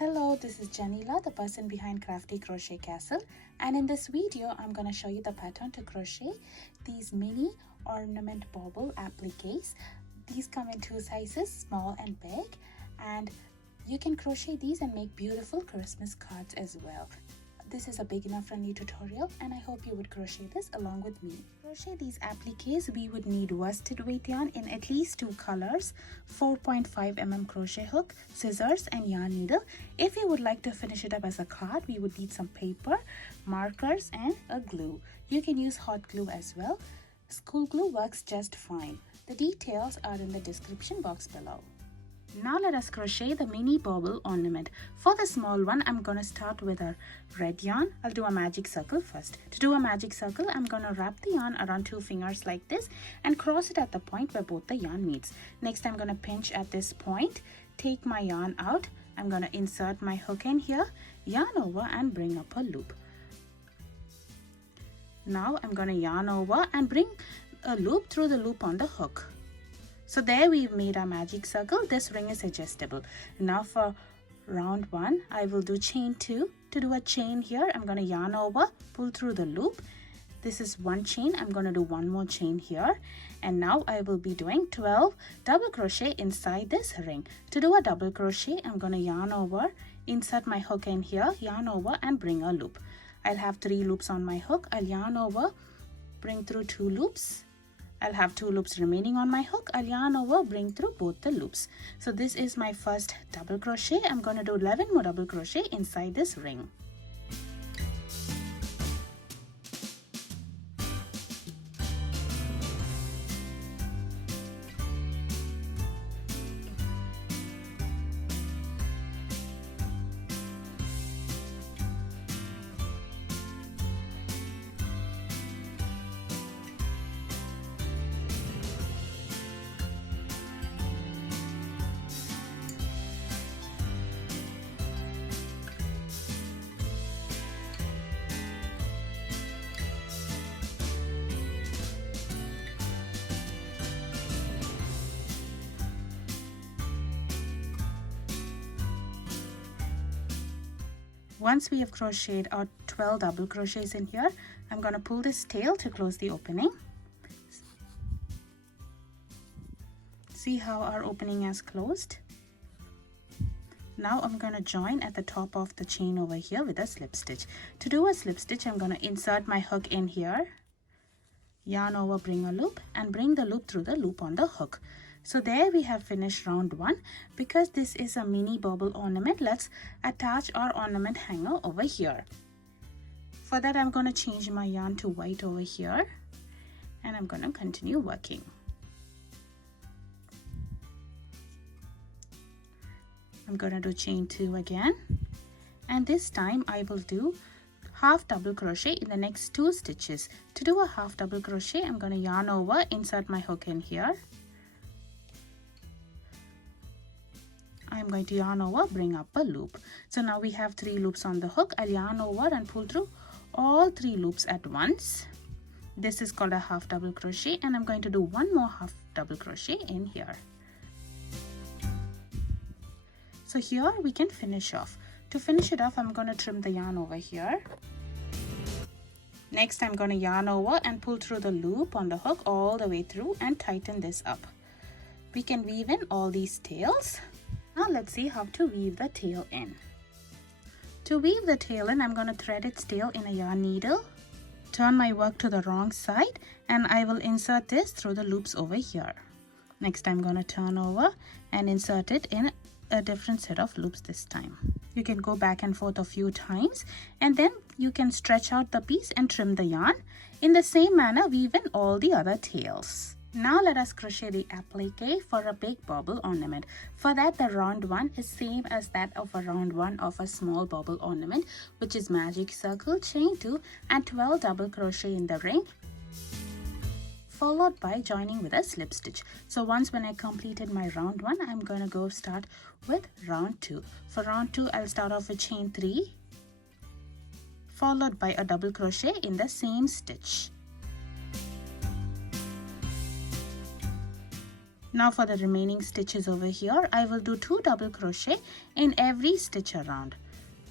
Hello, this is Janila, the person behind Crafty Crochet Castle, and in this video I'm going to show you the pattern to crochet these mini ornament bauble appliques. These come in two sizes, small and big, and you can crochet these and make beautiful Christmas cards as well. This is a big enough friendly tutorial and I hope you would crochet this along with me. To crochet these appliques, we would need worsted weight yarn in at least 2 colors, 4.5 mm crochet hook, scissors and yarn needle. If you would like to finish it up as a card, we would need some paper, markers and a glue. You can use hot glue as well. School glue works just fine. The details are in the description box below. Now let us crochet the mini bauble ornament. For the small one, I'm going to start with a red yarn. I'll do a magic circle first. To do a magic circle, I'm going to wrap the yarn around 2 fingers like this and cross it at the point where both the yarn meets. Next, I'm going to pinch at this point, take my yarn out. I'm going to insert my hook in here, yarn over and bring up a loop. Now I'm going to yarn over and bring a loop through the loop on the hook. So there we've made our magic circle. This ring is adjustable. Now for round 1, I will do chain 2. To do a chain here, I'm going to yarn over, pull through the loop. This is 1 chain. I'm going to do 1 more chain here. And now I will be doing 12 double crochet inside this ring. To do a double crochet, I'm going to yarn over, insert my hook in here, yarn over and bring a loop. I'll have 3 loops on my hook. I'll yarn over, bring through 2 loops. I'll have 2 loops remaining on my hook. I'll yarn over, bring through both the loops. So this is my first double crochet. I'm going to do 11 more double crochet inside this ring. Once we have crocheted our 12 double crochets in here, I'm going to pull this tail to close the opening. See how our opening has closed? Now I'm going to join at the top of the chain over here with a slip stitch. To do a slip stitch, I'm going to insert my hook in here, yarn over, bring a loop and bring the loop through the loop on the hook. So there we have finished round 1. Because this is a mini bauble ornament, let's attach our ornament hanger over here. For that, I'm going to change my yarn to white over here and I'm going to continue working. I'm going to do chain 2 again, and this time I will do half double crochet in the next 2 stitches. To do a half double crochet, I'm going to yarn over, insert my hook in here. I'm going to yarn over, bring up a loop. So now we have 3 loops on the hook. I'll yarn over and pull through all 3 loops at once. This is called a half double crochet and I'm going to do 1 more half double crochet in here. So here we can finish off. To finish it off, I'm going to trim the yarn over here. Next, I'm going to yarn over and pull through the loop on the hook all the way through and tighten this up. We can weave in all these tails. Now let's see how to weave the tail in. To weave the tail in, I'm going to thread its tail in a yarn needle, turn my work to the wrong side and I will insert this through the loops over here. Next, I'm going to turn over and insert it in a different set of loops this time. You can go back and forth a few times and then you can stretch out the piece and trim the yarn. In the same manner, weave in all the other tails. Now let us crochet the applique for a big bauble ornament. For that, the round 1 is same as that of a round 1 of a small bauble ornament, which is magic circle, chain 2 and 12 double crochet in the ring, followed by joining with a slip stitch. So once when I completed my round 1, I'm going to go start with round 2. For round 2, I'll start off with chain 3, followed by a double crochet in the same stitch. Now for the remaining stitches over here, I will do 2 double crochet in every stitch around.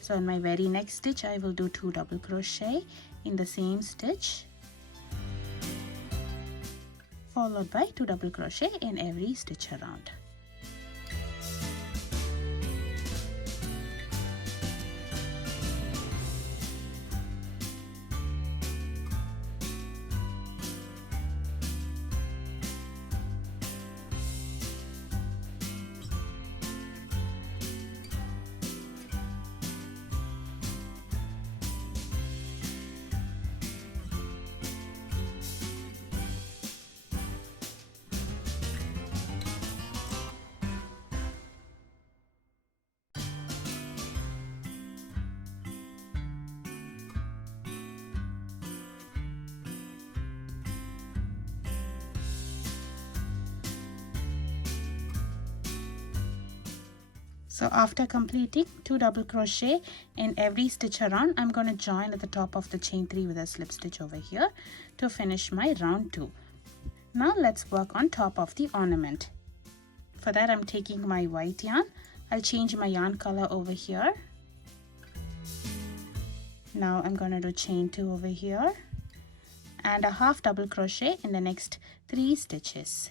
So in my very next stitch, I will do 2 double crochet in the same stitch, followed by 2 double crochet in every stitch around. So after completing 2 double crochet in every stitch around, I'm going to join at the top of the chain 3 with a slip stitch over here to finish my round 2. Now let's work on top of the ornament. For that, I'm taking my white yarn. I'll change my yarn color over here. Now I'm going to do chain 2 over here and a half double crochet in the next 3 stitches.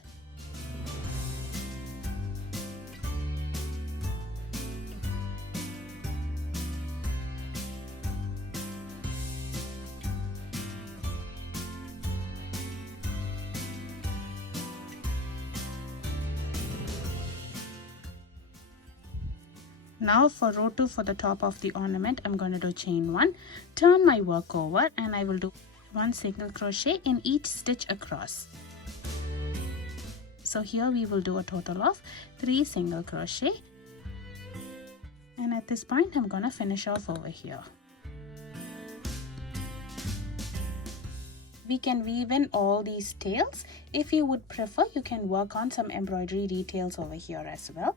Now for row 2 for the top of the ornament, I'm going to do chain 1, turn my work over, and I will do 1 single crochet in each stitch across. So here we will do a total of 3 single crochet, and at this point I'm going to finish off over here. We can weave in all these tails. If you would prefer, you can work on some embroidery details over here as well.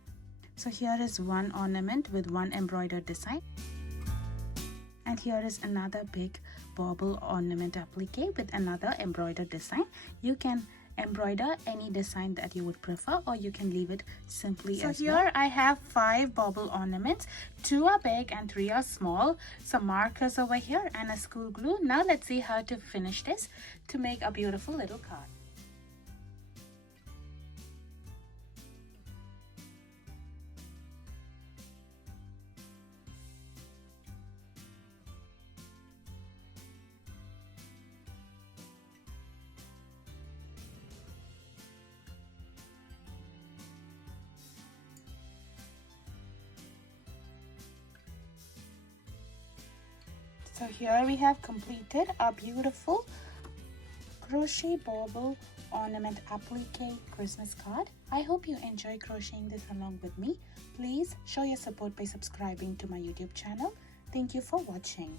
So here is one ornament with one embroidered design, and here is another big bauble ornament applique with another embroidered design. You can embroider any design that you would prefer, or you can leave it simply as well. So here I have 5 bauble ornaments. 2 are big and 3 are small. Some markers over here and a school glue. Now let's see how to finish this to make a beautiful little card. So here we have completed our beautiful crochet bauble ornament applique Christmas card. I hope you enjoy crocheting this along with me. Please show your support by subscribing to my YouTube channel. Thank you for watching.